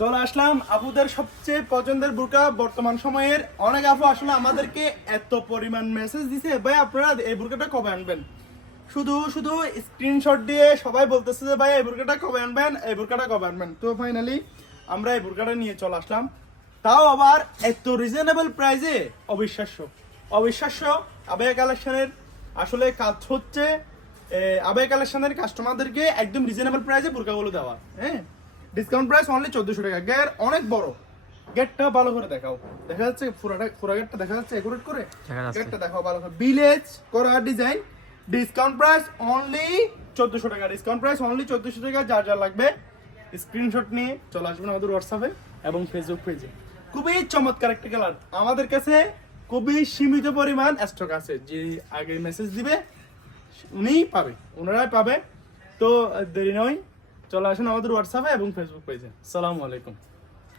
চলে আসলাম আপুদের সবচেয়ে পছন্দের বুরকা। বর্তমান সময়ের অনেক আপু আসলে আমাদেরকে এত পরিমাণ মেসেজ দিছে, ভাই আপনারা এই বুরকাটা কবে আনবেন। শুধু শুধু স্ক্রিনশট দিয়ে সবাই বলতেছে যে ভাই এই বুরকাটা কবে আনবেন, এই বুরকাটা কবে আনবেন। তো ফাইনালি আমরা এই বুরকাটা নিয়ে চলে আসলাম, তাও আবার এত রিজনেবল প্রাইসে। অবিশ্বাস্য অবিশ্বাস্য। আবেয়া কালেকশনের আসলে কাজ হচ্ছে আবেয়া কালেকশনের কাস্টমারদেরকে একদম রিজনেবল প্রাইসে বুরকাগুলো দেওয়া। হ্যাঁ, ডিসকাউন্ট প্রাইস অনলি 1400 টাকা। গেট অনেক বড়, গেটটা ভালো করে দেখাও। দেখা যাচ্ছে পুরা গেটটা দেখা যাচ্ছে একুরেট করে। গেটটা দেখাও ভালো করে, ভিলেজ করা ডিজাইন। ডিসকাউন্ট প্রাইস অনলি 1400 টাকা। ডিসকাউন্ট প্রাইস অনলি 1400 টাকা। যা লাগবে স্ক্রিনশট নিয়ে চলে আসবেন আমাদের হোয়াটসঅ্যাপে এবং ফেসবুক পেজে। খুবই চমৎকার একটা কালার, আমাদের কাছে খুবই সীমিত পরিমাণ স্টক আছে। যে আগে মেসেজ দিবে উনিই পাবে, ওনারাই পাবে। তো দেরি নয়, চলে আসুন আমাদের হোয়াটসঅ্যাপে এবং ফেসবুক পেজে। আসসালামু আলাইকুম।